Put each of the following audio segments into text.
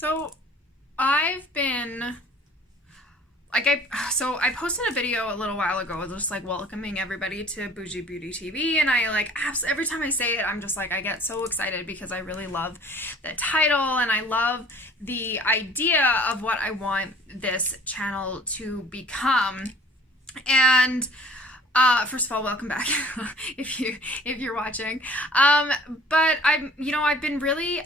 So I've been like I posted a video a little while ago just like welcoming everybody to Bougie Beauty TV, and I like every time I say it I'm just like I get so excited because I really love the title and I love the idea of what I want this channel to become. And first of all, welcome back if you're watching. But I've been really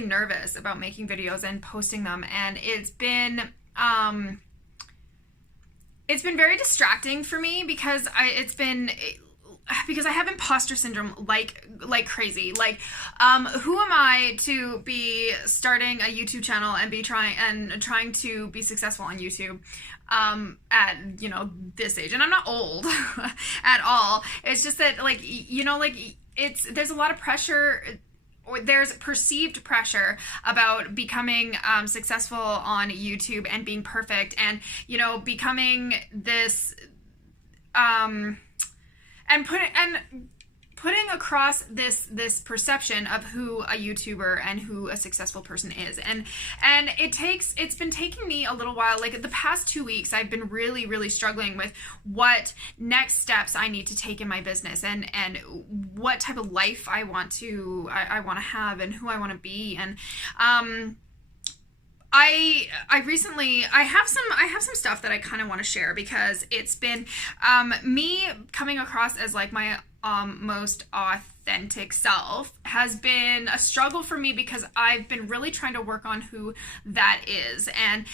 nervous about making videos and posting them, and it's been very distracting for me because I have imposter syndrome like crazy. Who am I to be starting a YouTube channel and trying to be successful on YouTube at this age? And I'm not old at all. It's just that there's a lot of pressure, or there's perceived pressure about becoming successful on YouTube and being perfect and becoming this and putting across this perception of who a YouTuber and who a successful person is. And it's been taking me a little while. Like the past 2 weeks, I've been really struggling with what next steps I need to take in my business and what type of life I want to have and who I want to be. And I have some stuff that I kind of want to share because it's been me coming across as like my most authentic self has been a struggle for me because I've been really trying to work on who that is and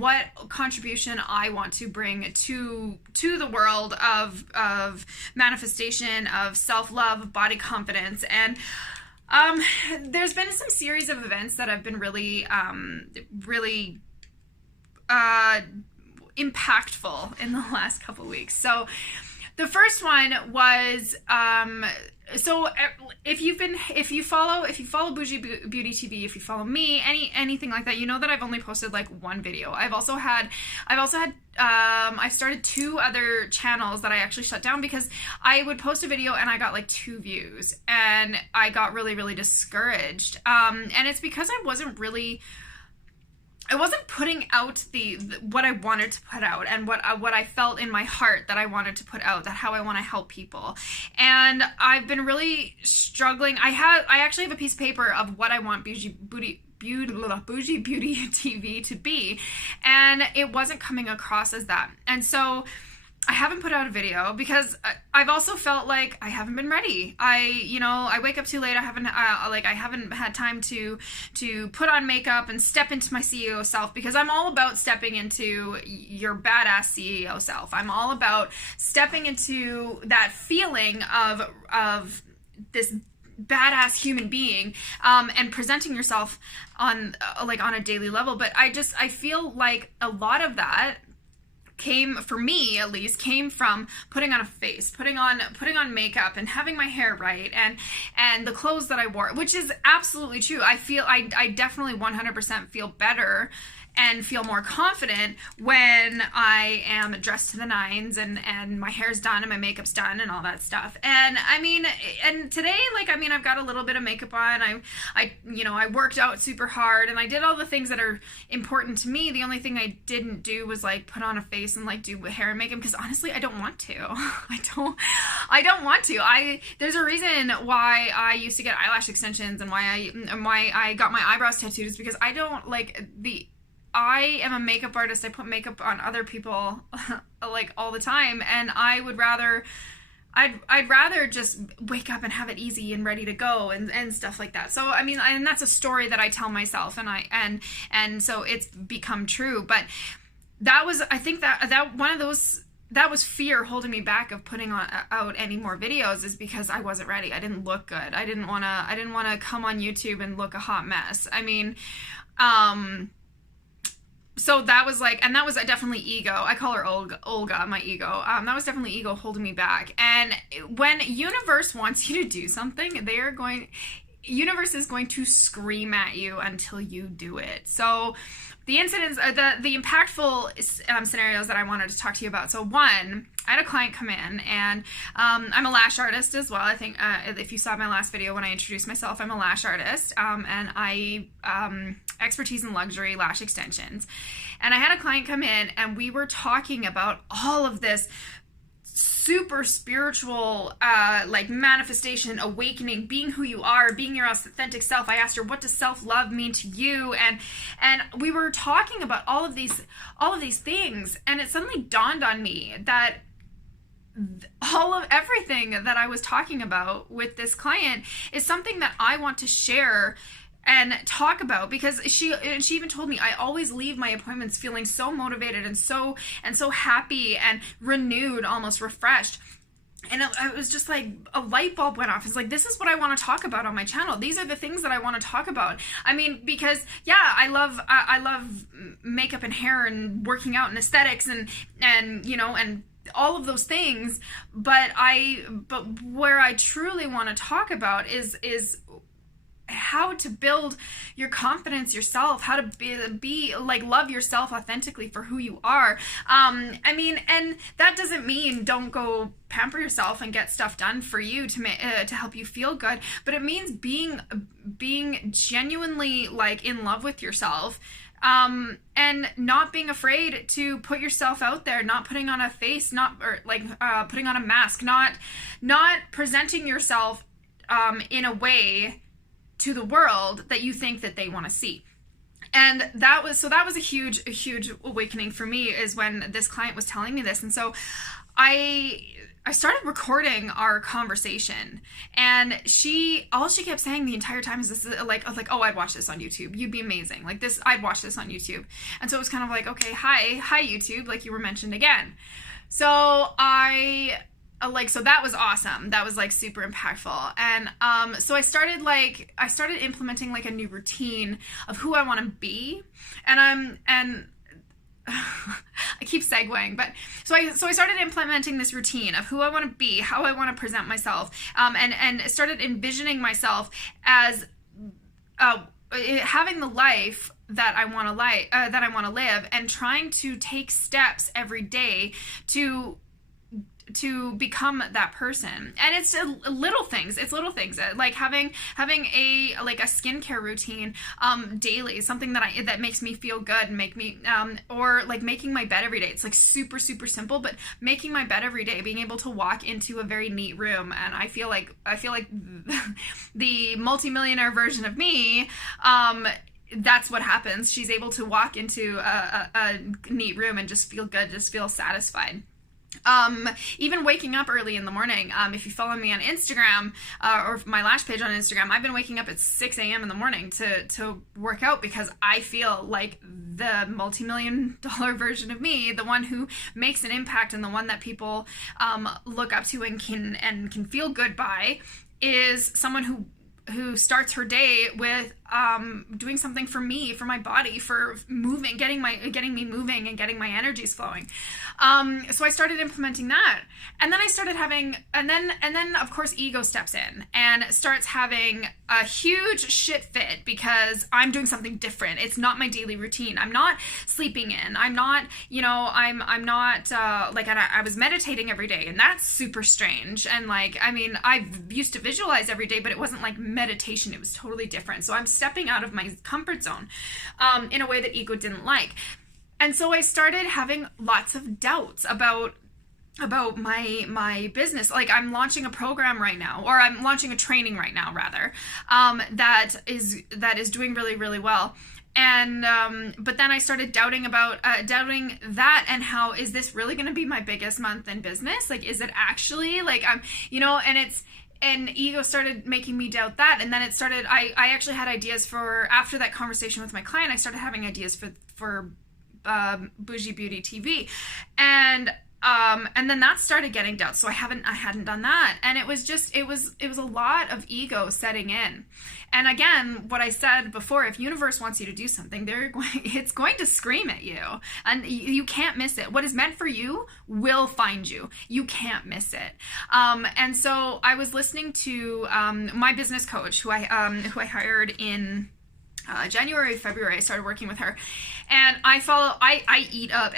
what contribution I want to bring to the world of manifestation, of self-love, body confidence. And there's been some series of events that have been really impactful in the last couple of weeks. So the first one was if you follow Bougie Beauty TV, if you follow me, anything like that, you know that I've only posted like one video. I started 2 other channels that I actually shut down because I would post a video and I got like 2 views and I got really discouraged. And it's because I wasn't putting out what I wanted to put out and what I felt in my heart that I wanted to put out, that how I want to help people. And I've been really struggling. I actually have a piece of paper of what I want Bougie Beauty TV to be, and it wasn't coming across as that. And so I haven't put out a video because I've also felt like I haven't been ready. I wake up too late. I haven't had time to put on makeup and step into my CEO self, because I'm all about stepping into your badass CEO self. I'm all about stepping into that feeling of this badass human being and presenting yourself on a daily level. But I feel like a lot of that for me at least, came from putting on a face, putting on makeup and having my hair right and the clothes that I wore, which is absolutely true. I definitely 100% feel better and feel more confident when I am dressed to the nines and my hair's done and my makeup's done and all that stuff. And today, I've got a little bit of makeup on. I worked out super hard and I did all the things that are important to me. The only thing I didn't do was put on a face and do hair and makeup, because honestly, I don't want to. I don't want to. There's a reason why I used to get eyelash extensions and why I got my eyebrows tattooed, is because I am a makeup artist. I put makeup on other people all the time, and I'd rather just wake up and have it easy and ready to go and stuff like that. So and that's a story that I tell myself, and so it's become true. But that was, I think that one of those, that was fear holding me back of putting out any more videos, is because I wasn't ready. I didn't look good. I didn't want to come on YouTube and look a hot mess. So that was and that was definitely ego. I call her Olga, my ego. That was definitely ego holding me back. And when universe wants you to do something, universe is going to scream at you until you do it. So the incidents, the impactful scenarios that I wanted to talk to you about. So one, I had a client come in, and I'm a lash artist as well. I think if you saw my last video when I introduced myself, I'm a lash artist, and I expertise in luxury lash extensions. And I had a client come in, and we were talking about all of this super spiritual, like manifestation, awakening, being who you are, being your authentic self. I asked her, what does self-love mean to you? And we were talking about all of these things, and it suddenly dawned on me that all of everything that I was talking about with this client is something that I want to share and talk about, because she even told me, I always leave my appointments feeling so motivated and so happy and renewed, almost refreshed. And it was just like a light bulb went off. It's like, this is what I want to talk about on my channel. These are the things that I want to talk about. I mean, because yeah, I love makeup and hair and working out and aesthetics and you know, and all of those things, but where I truly want to talk about is how to build your confidence yourself, how to be like, love yourself authentically for who you are. I mean, and that doesn't mean don't go pamper yourself and get stuff done for you to help you feel good, but it means being genuinely like in love with yourself, and not being afraid to put yourself out there, not putting on a face, putting on a mask, not presenting yourself in a way to the world that you think that they want to see. And that was a huge awakening for me, is when this client was telling me this. And so I started recording our conversation, and all she kept saying the entire time is this, like, oh, I'd watch this on YouTube. You'd be amazing. Like this, I'd watch this on YouTube. And so it was kind of like, okay, hi YouTube, like you were mentioned again. So so that was awesome. That was like super impactful. And so I started implementing like a new routine of who I want to be. And I keep segueing, but so I started implementing this routine of who I want to be, how I want to present myself, and started envisioning myself as having the life that I want to live, and trying to take steps every day to become that person. And it's little things. It's little things like having a skincare routine daily, something that makes me feel good and make me or like making my bed every day. It's like super simple, but making my bed every day, being able to walk into a very neat room, and I feel like the multimillionaire version of me, that's what happens. She's able to walk into a neat room and just feel good, just feel satisfied. Even waking up early in the morning. If you follow me on Instagram, or my lash page on Instagram, I've been waking up at 6 a.m. in the morning to work out, because I feel like the multi-million-dollar version of me, the one who makes an impact and the one that people look up to and can feel good by, is someone who starts her day with doing something for me, for my body, for moving, getting me moving and getting my energies flowing. So I started implementing that, and then I started having, and then of course ego steps in and starts having a huge shit fit, because I'm doing something different. It's not my daily routine. I'm not sleeping in. I'm not, I'm not I was meditating every day, and that's super strange. And like, I mean, I used to visualize every day, but it wasn't like meditation. It was totally different. So I'm stepping out of my comfort zone in a way that ego didn't like. And so I started having lots of doubts about my business. Like, I'm launching a program right now, or I'm launching a training right now rather, that is doing really, really well. And but then I started doubting that, and how is this really going to be my biggest month in business? Like, is it actually, like, I'm, and ego started making me doubt that. And then it started, I actually had ideas for, after that conversation with my client, I started having ideas for Bougie Beauty TV. And And then that started getting doubts. So I hadn't done that. And it was a lot of ego setting in. And again, what I said before, if universe wants you to do something, it's going to scream at you, and you can't miss it. What is meant for you will find you. You can't miss it. And so I was listening to my business coach, who I hired in January, February. I started working with her, and I eat up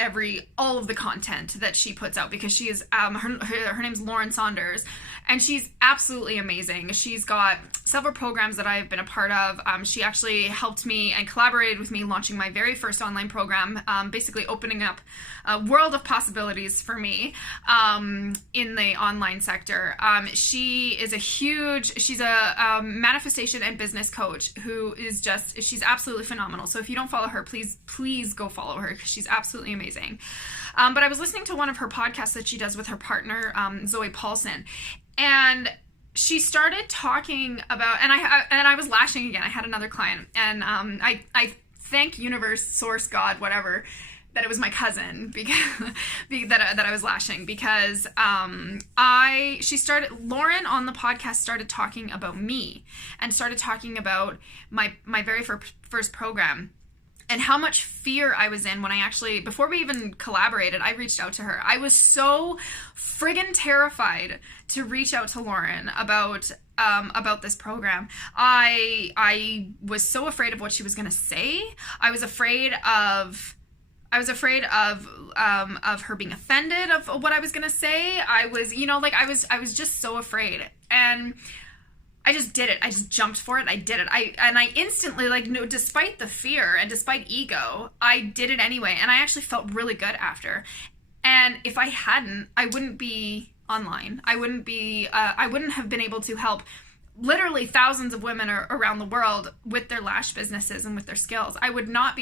all of the content that she puts out, because she is, her name's Lauren Saunders, and she's absolutely amazing. She's got several programs that I've been a part of. She actually helped me and collaborated with me launching my very first online program, basically opening up a world of possibilities for me in the online sector. She's a manifestation and business coach who is she's absolutely phenomenal. So if you don't follow her, please go follow her, because she's absolutely amazing. But I was listening to one of her podcasts that she does with her partner, Zoe Paulson, and she started talking about, and I was lashing again. I had another client, and I thank universe, source, God, whatever, that it was my cousin, because that I was lashing, because Lauren on the podcast started talking about me, and started talking about my very first program, and how much fear I was in when before we even collaborated. I reached out to her. I was so friggin' terrified to reach out to Lauren about this program. I was so afraid of what she was gonna say. I was afraid of her being offended of what I was gonna say. I was just so afraid, and I just did it. I just jumped for it. I did it. I instantly, despite the fear and despite ego, I did it anyway. And I actually felt really good after. And if I hadn't, I wouldn't be online. I wouldn't have been able to help literally thousands of women around the world with their lash businesses and with their skills. I wouldn't have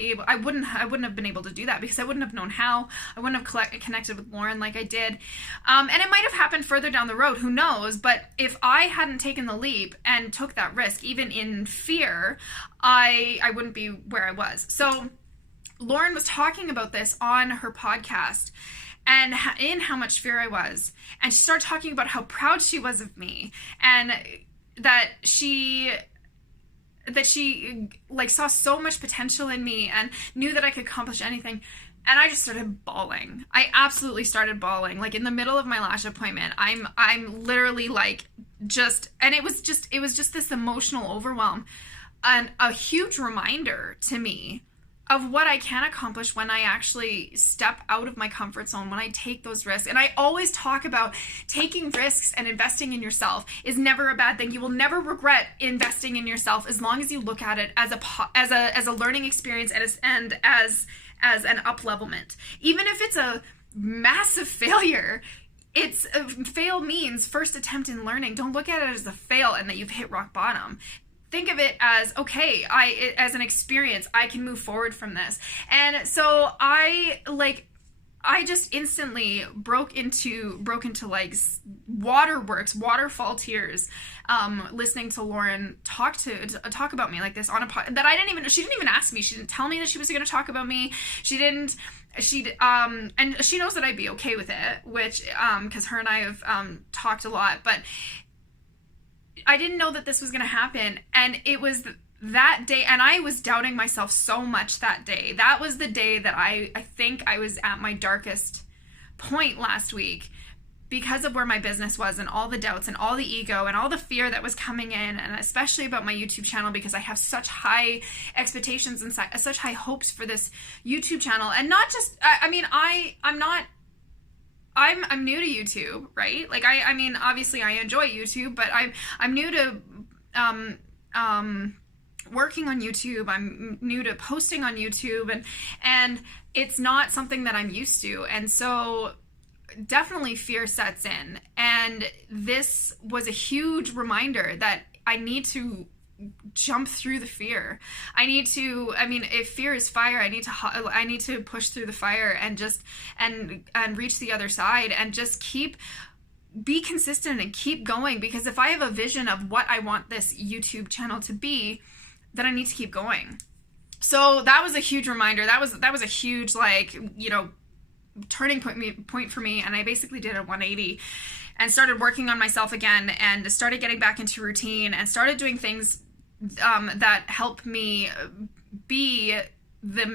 been able to do that, because I wouldn't have known how. I wouldn't have connected with Lauren like I did. And it might have happened further down the road, who knows? But if I hadn't taken the leap and took that risk, even in fear, I wouldn't be where I was. So Lauren was talking about this on her podcast, and in how much fear I was. And she started talking about how proud she was of me, and that she saw so much potential in me and knew that I could accomplish anything. And I just started bawling. I absolutely started bawling, in the middle of my lash appointment. I'm literally and it was just this emotional overwhelm, and a huge reminder to me of what I can accomplish when I actually step out of my comfort zone, when I take those risks. And I always talk about taking risks and investing in yourself is never a bad thing. You will never regret investing in yourself, as long as you look at it as a learning experience and as an up-levelment. Even if it's a massive failure, fail means first attempt in learning. Don't look at it as a fail and that you've hit rock bottom. Think of it as, okay, as an experience, I can move forward from this. And so I just instantly broke into waterfall tears, listening to Lauren talk about me like this on a pod that she didn't even ask me. She didn't tell me that she was going to talk about me. And she knows that I'd be okay with it, which, cause her and I have, talked a lot, but I didn't know that this was going to happen. And it was that day, and I was doubting myself so much that day. That was the day that I think I was at my darkest point last week, because of where my business was, and all the doubts and all the ego and all the fear that was coming in, and especially about my YouTube channel, because I have such high expectations and such high hopes for this YouTube channel. And not just, I'm new to YouTube, right? I mean, obviously I enjoy YouTube, but I'm new to working on YouTube. I'm new to posting on YouTube, and it's not something that I'm used to. And so definitely fear sets in. And this was a huge reminder that I need to jump through the fear. If fear is fire, I need to push through the fire and just and reach the other side, and just be consistent and keep going. Because if I have a vision of what I want this YouTube channel to be, then I need to keep going. So that was a huge reminder. That was a huge, turning point for me, and I basically did a 180 and started working on myself again, and started getting back into routine, and started doing things that help me be the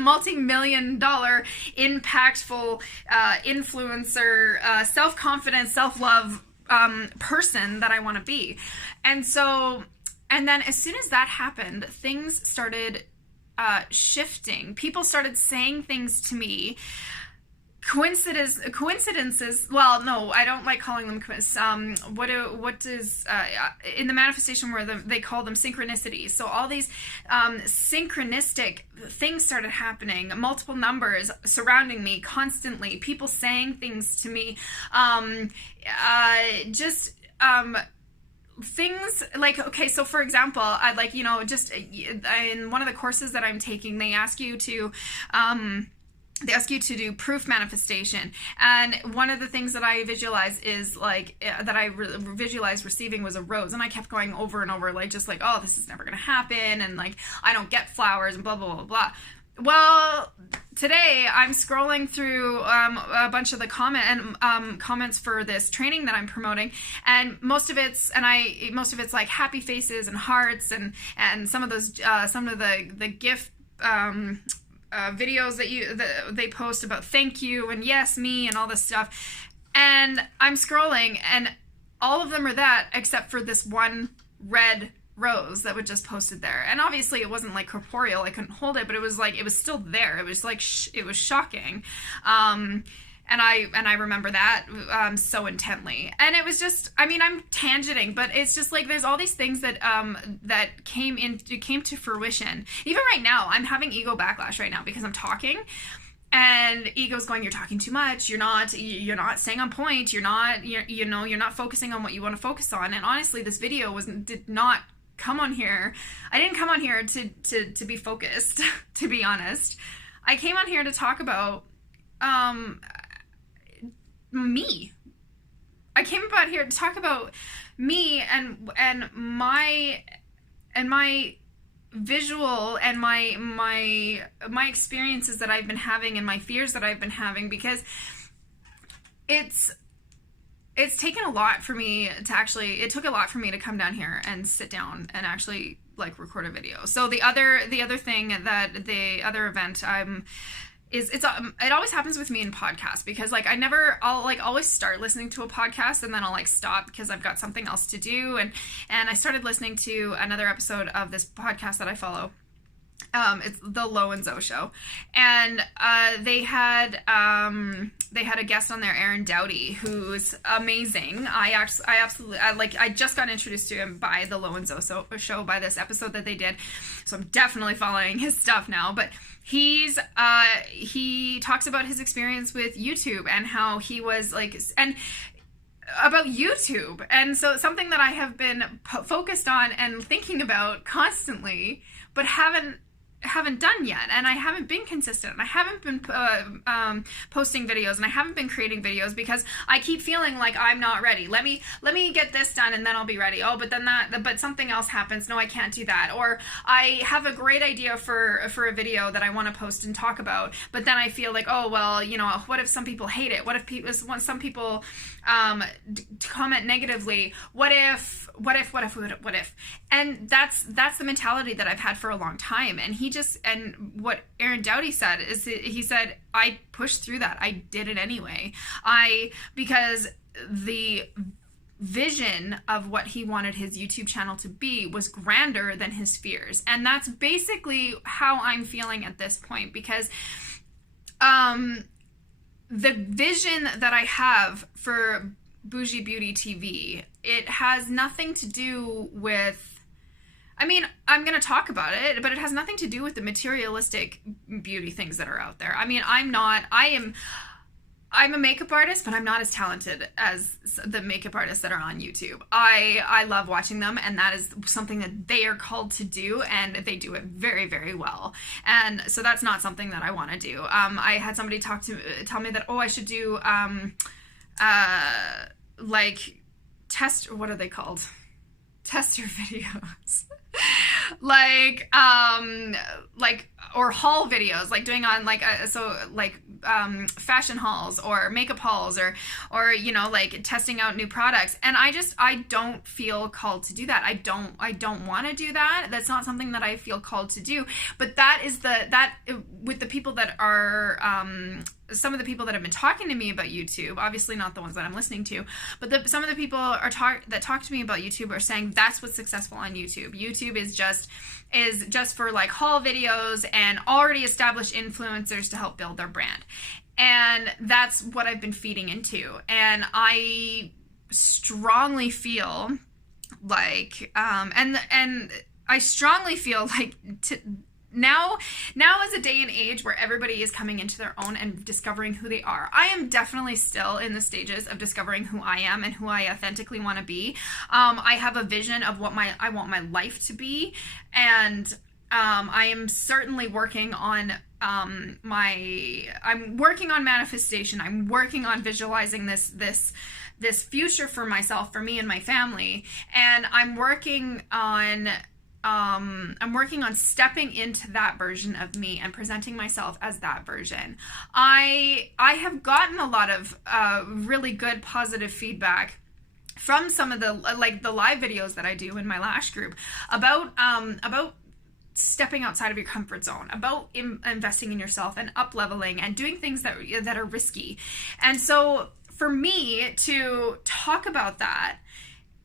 multi-million dollar impactful influencer, self-confidence, self-love person that I want to be. And then as soon as that happened, things started shifting. People started saying things to me. Coincidences, well, no, I don't like calling them what is in the manifestation where they call them synchronicities. So all these synchronistic things started happening, multiple numbers surrounding me constantly, people saying things to me, things like, okay, so for example, I'd like, just in one of the courses that I'm taking, they ask you to do proof manifestation, and one of the things that I visualize is like that I visualized receiving was a rose, and I kept going over and over, like just like, oh, this is never gonna happen, and like I don't get flowers and blah blah blah blah. Well, today I'm scrolling through a bunch of the comments for this training that I'm promoting, and most of it's like happy faces and hearts, and some of those some of the gift videos that they post about thank you and yes me and all this stuff. And I'm scrolling, and all of them are that except for this one red rose that was just posted there. And obviously it wasn't like corporeal, I couldn't hold it, but it was like, it was still there. It was like it was shocking. And I remember that so intently. And it was just, I mean, I'm tangenting, but it's just like there's all these things that came to fruition. Even right now, I'm having ego backlash right now because I'm talking, and ego's going, you're talking too much. You're not staying on point. You're not focusing on what you want to focus on. And honestly, this video did not come on here. I didn't come on here to be focused, to be honest. I came on here to talk about me. I came about here to talk about me and my visual and my experiences that I've been having and my fears that I've been having, because it's taken a lot for me to actually, it took a lot for me to come down here and sit down and actually like record a video. So the other thing that the other event it always happens with me in podcasts, because like I'll like always start listening to a podcast and then I'll like stop because I've got something else to do. And I started listening to another episode of this podcast that I follow. It's the Lo and Zo Show, and they had a guest on there, Aaron Doughty, who's amazing. I just got introduced to him by the Lo and Zo Show, by this episode that they did, so I'm definitely following his stuff now. But he talks about his experience with YouTube and how he was like, and about YouTube, and so something that I have been focused on and thinking about constantly, but haven't done yet, and I haven't been consistent, and I haven't been posting videos, and I haven't been creating videos because I keep feeling like I'm not ready. Let me get this done and then I'll be ready. Oh, but something else happens. No, I can't do that. Or I have a great idea for a video that I want to post and talk about, but then I feel like, oh well, what if some people hate it? What if some people comment negatively? What if? And that's the mentality that I've had for a long time. And what Aaron Doughty said is, he said, I pushed through that. I did it anyway. Because the vision of what he wanted his YouTube channel to be was grander than his fears. And that's basically how I'm feeling at this point, because the vision that I have for Bougie Beauty TV, it has nothing to do with, I mean, I'm going to talk about it, but it has nothing to do with the materialistic beauty things that are out there. I mean, I'm a makeup artist, but I'm not as talented as the makeup artists that are on YouTube. I love watching them, and that is something that they are called to do, and they do it very, very well. And so that's not something that I want to do. I had somebody tell me that, oh, I should do like what are they called? Tester videos. like or haul videos, like doing on like fashion hauls or makeup hauls, or you know, like testing out new products. And I don't feel called to do that. I don't want to do that. That's not something that I feel called to do. But that is with the people that are some of the people that have been talking to me about YouTube, obviously not the ones that I'm listening to, but some of the people that talk to me about YouTube are saying that's what's successful on YouTube. YouTube is just for like haul videos and already established influencers to help build their brand. And that's what I've been feeding into. And I strongly feel like, and I strongly feel like now is a day and age where everybody is coming into their own and discovering who they are. I am definitely still in the stages of discovering who I am and who I authentically want to be. I have a vision of what I want my life to be, and I am certainly working on I'm working on manifestation. I'm working on visualizing this future for myself, for me and my family, and I'm working on stepping into that version of me and presenting myself as that version. I have gotten a lot of really good positive feedback from some of the live videos that I do in my lash group about stepping outside of your comfort zone, about investing in yourself and up leveling and doing things that are risky. And so for me to talk about that,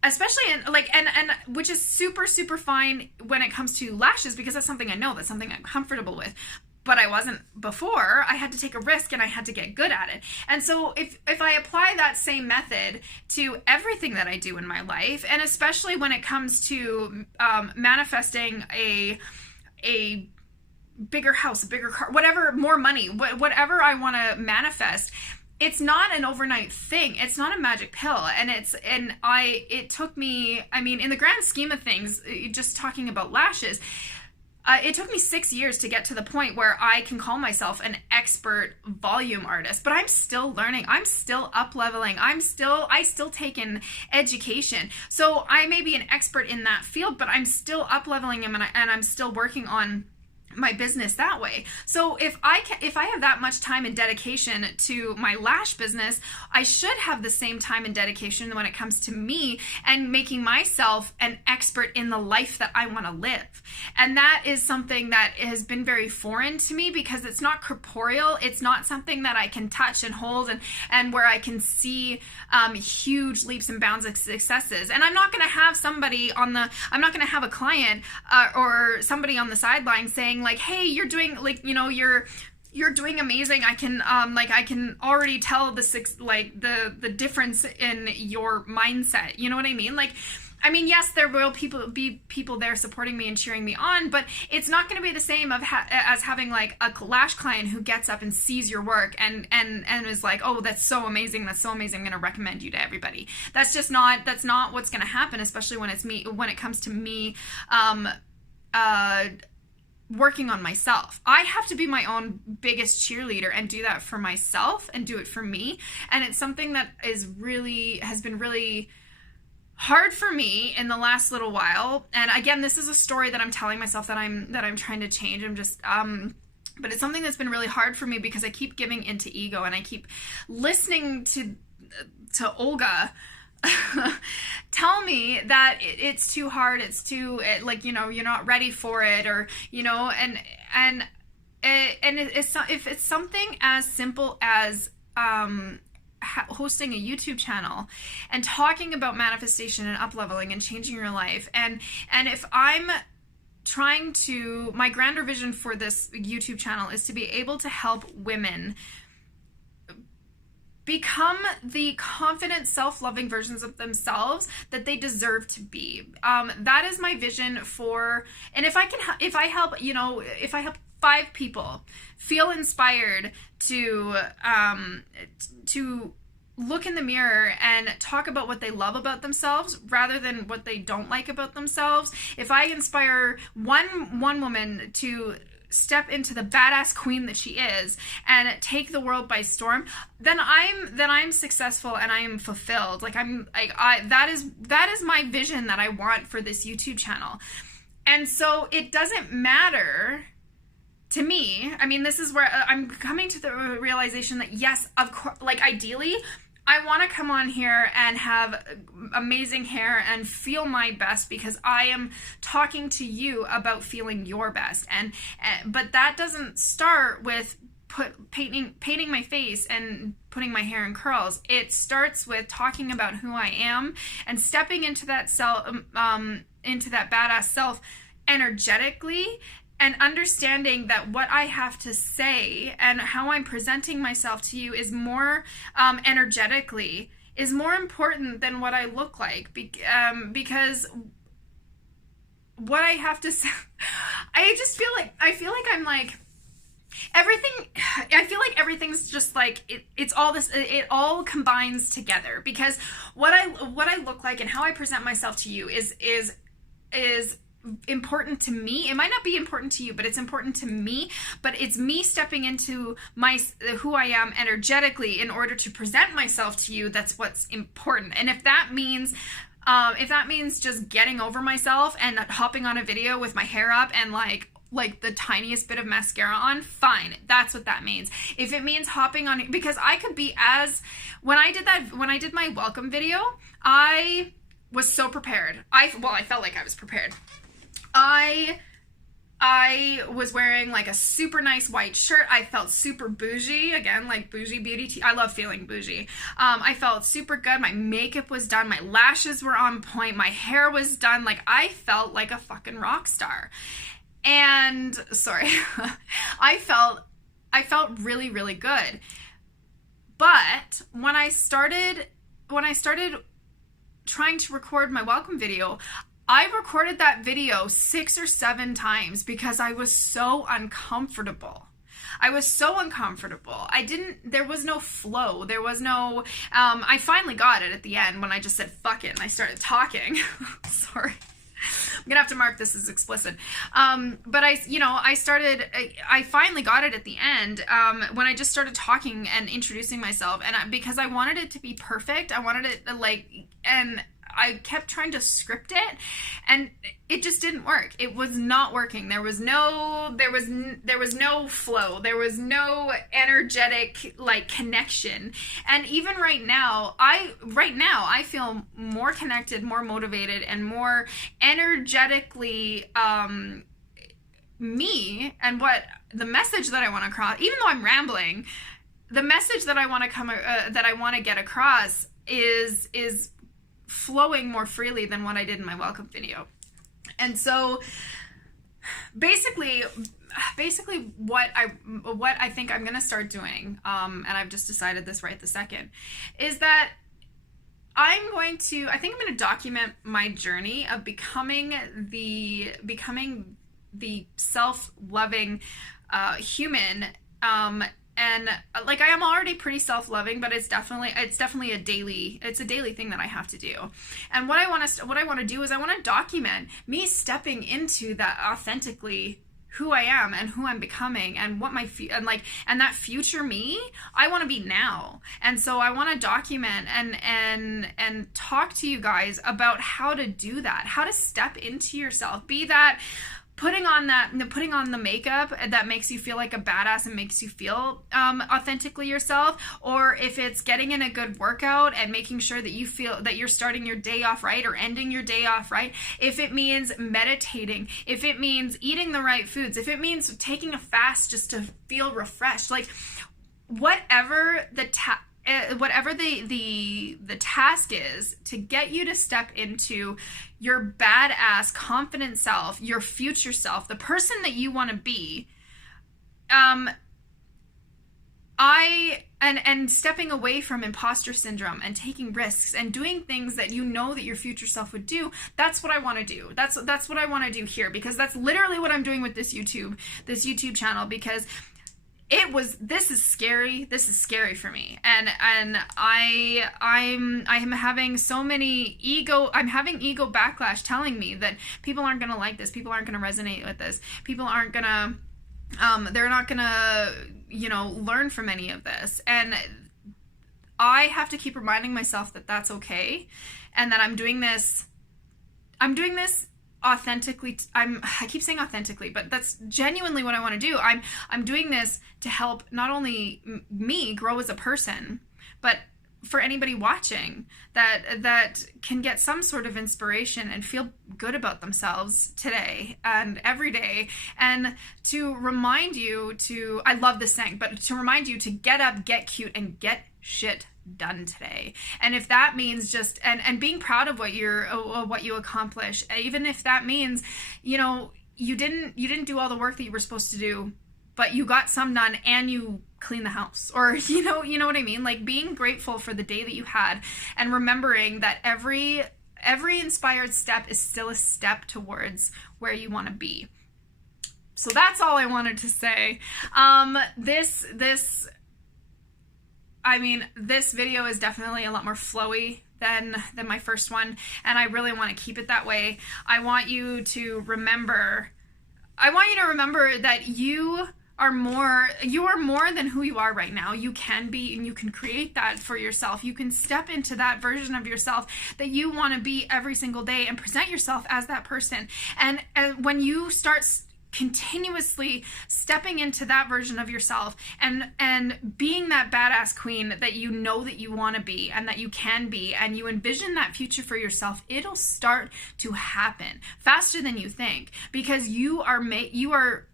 especially and which is super, super fine when it comes to lashes, because that's something I know, that's something I'm comfortable with. But I wasn't before. I had to take a risk and I had to get good at it. And so if I apply that same method to everything that I do in my life, and especially when it comes to manifesting a bigger house, a bigger car, whatever, more money, whatever I want to manifest, it's not an overnight thing. It's not a magic pill. And it took me, I mean, in the grand scheme of things, just talking about lashes, it took me 6 years to get to the point where I can call myself an expert volume artist, but I'm still learning. I'm still up leveling. I still take in education. So I may be an expert in that field, but I'm still up leveling and I'm still working on my business that way. So if I have that much time and dedication to my lash business, I should have the same time and dedication when it comes to me and making myself an expert in the life that I want to live. And that is something that has been very foreign to me because it's not corporeal. It's not something that I can touch and hold and where I can see huge leaps and bounds of successes. And I'm not going to have a client or somebody on the sideline saying like, hey, you're doing like, you know, you're doing amazing. I can already tell the difference in your mindset. You know what I mean? Like, I mean, yes, there will be people there supporting me and cheering me on, but it's not going to be the same as having like a lash client who gets up and sees your work and is like, oh, that's so amazing. That's so amazing. I'm going to recommend you to everybody. That's not what's going to happen, especially when it comes to me, working on myself. I have to be my own biggest cheerleader and do that for myself and do it for me. And it's something that has been really hard for me in the last little while. And again, this is a story that I'm telling myself that I'm trying to change. I'm just, but it's something that's been really hard for me because I keep giving into ego and I keep listening to Olga tell me that it's too hard, like, you know, you're not ready for it, or, you know, and if it's something as simple as hosting a YouTube channel and talking about manifestation and up-leveling and changing your life, and if I'm trying to, my grander vision for this YouTube channel is to be able to help women become the confident, self-loving versions of themselves that they deserve to be. That is my vision for, and if I help 5 people feel inspired to look in the mirror and talk about what they love about themselves rather than what they don't like about themselves, if I inspire one woman to step into the badass queen that she is and take the world by storm, then I'm successful and I am fulfilled. Like that is my vision that I want for this YouTube channel. And so it doesn't matter to me, I mean, this is where I'm coming to the realization that yes, of course, like ideally, I want to come on here and have amazing hair and feel my best because I am talking to you about feeling your best. But that doesn't start with painting my face and putting my hair in curls. It starts with talking about who I am and stepping into that into that badass self energetically, and understanding that what I have to say and how I'm presenting myself to you is more energetically is more important than what I look like, because what I have to say, I feel like I'm like everything. I feel like everything's just like it's all this. It all combines together, because what I look like and how I present myself to you is important to me. It might not be important to you, but it's important to me. But it's me stepping into who I am energetically in order to present myself to you. That's what's important. And if that means just getting over myself and hopping on a video with my hair up and like the tiniest bit of mascara on, fine. That's what that means. If it means hopping on, because I could be when I did my welcome video, I was so prepared. I felt like I was prepared. I was wearing like a super nice white shirt. I felt super bougie, again, like bougie beauty. I love feeling bougie. I felt super good. My makeup was done. My lashes were on point. My hair was done. Like I felt like a fucking rock star. And sorry, I felt really, really good. But when I started trying to record my welcome video, I recorded that video 6 or 7 times because I was so uncomfortable. There was no flow. There was no, I finally got it at the end when I just said, fuck it, and I started talking. Sorry. I'm gonna have to mark this as explicit. But I finally got it at the end, when I just started talking and introducing myself, and because I wanted it to be perfect. I wanted it and I kept trying to script it, and it just didn't work. It was not working. There was no flow. There was no energetic connection. And even right now I feel more connected, more motivated, and more energetically me, and what the message that I want to cross. Even though I'm rambling, the message that I want to get across is flowing more freely than what I did in my welcome video. And so basically what I think I'm going to start doing, and I've just decided this right this second, is that I think I'm going to document my journey of becoming the self-loving human, and like I am already pretty self-loving, but it's definitely a daily thing that I have to do. And what I want to do is I want to document me stepping into that authentically, who I am and who I'm becoming, and what and that future me I want to be now. And so I want to document and talk to you guys about how to do that, how to step into yourself, be that putting on the makeup that makes you feel like a badass and makes you feel authentically yourself, or if it's getting in a good workout and making sure that you feel that you're starting your day off right or ending your day off right, if it means meditating, if it means eating the right foods, if it means taking a fast just to feel refreshed, like whatever the task is to get you to step into your badass, confident self, your future self, the person that you want to be, and stepping away from imposter syndrome and taking risks and doing things that you know that your future self would do. That's what I want to do. That's what I want to do here, because that's literally what I'm doing with this YouTube channel, because this is scary. This is scary for me. And I'm having so many I'm having ego backlash telling me that people aren't going to like this. People aren't going to resonate with this. People aren't going to, they're not going to, learn from any of this. And I have to keep reminding myself that that's okay. And that I'm doing this authentically, I keep saying authentically, but that's genuinely what I want to do. I'm doing this to help not only me grow as a person, but for anybody watching that can get some sort of inspiration and feel good about themselves today and every day, and to remind you to, I love this saying, but to remind you to get up, get cute, and get shit done today. And if that means just and being proud of what you accomplish, even if that means, you know, you didn't do all the work that you were supposed to do, but you got some done and you clean the house, or you know what I mean, like being grateful for the day that you had, and remembering that every inspired step is still a step towards where you want to be. So that's all I wanted to say. This video is definitely a lot more flowy than my first one, and I really want to keep it that way. I want you to remember that you are more than who you are right now. You can be, and you can create that for yourself. You can step into that version of yourself that you want to be every single day and present yourself as that person. And when you start continuously stepping into that version of yourself and being that badass queen that you know that you want to be and that you can be, and you envision that future for yourself, it'll start to happen faster than you think, because you are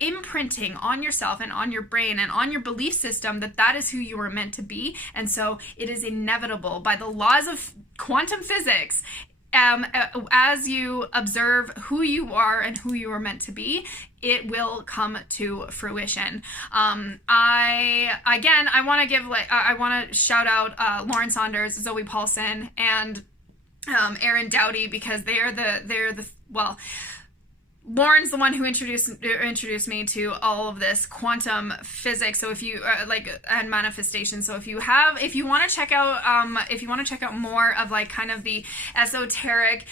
imprinting on yourself and on your brain and on your belief system that is who you are meant to be. And so it is inevitable by the laws of quantum physics. As you observe who you are and who you are meant to be, it will come to fruition. I want to shout out Lauren Saunders, Zoe Paulson, and Erin Dowdy, because Lauren's the one who introduced me to all of this quantum physics. So if you and manifestation. So if you want to check out more of like kind of the esoteric,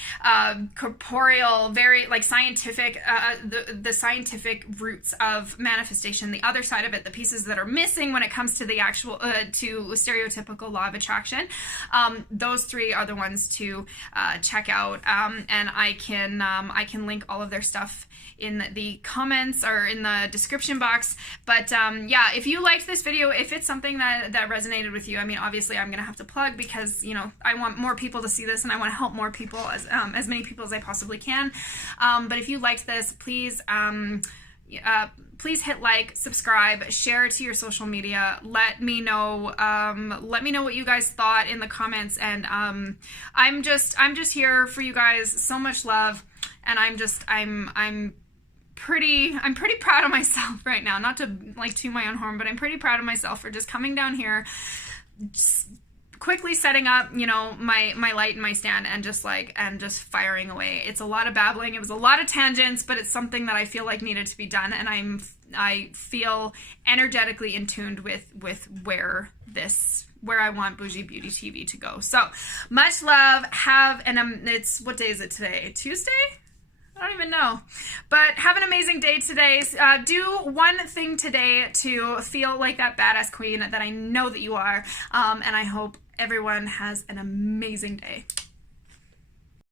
corporeal, very like scientific, the scientific roots of manifestation, the other side of it, the pieces that are missing when it comes to the actual to stereotypical law of attraction, those three are the ones to check out. And I can link all of their stuff in the comments or in the description box. But yeah, if you liked this video, if it's something that resonated with you, I mean, obviously I'm gonna have to plug, because you know I want more people to see this, and I want to help more people, as many people as I possibly can. But if you liked this, please please hit like, subscribe, share it to your social media. Let me know what you guys thought in the comments. And I'm just here for you guys. So much love. And I'm pretty proud of myself right now. Not to like toot my own horn, but I'm pretty proud of myself for just coming down here, just quickly setting up, you know, my light and my stand, and just firing away. It's a lot of babbling. It was a lot of tangents, but it's something that I feel like needed to be done, and I feel energetically in tuned with where I want Bougie Beauty TV to go. So much love. What day is it today? Tuesday? I don't even know. But have an amazing day today. Do one thing today to feel like that badass queen that I know that you are. And I hope everyone has an amazing day.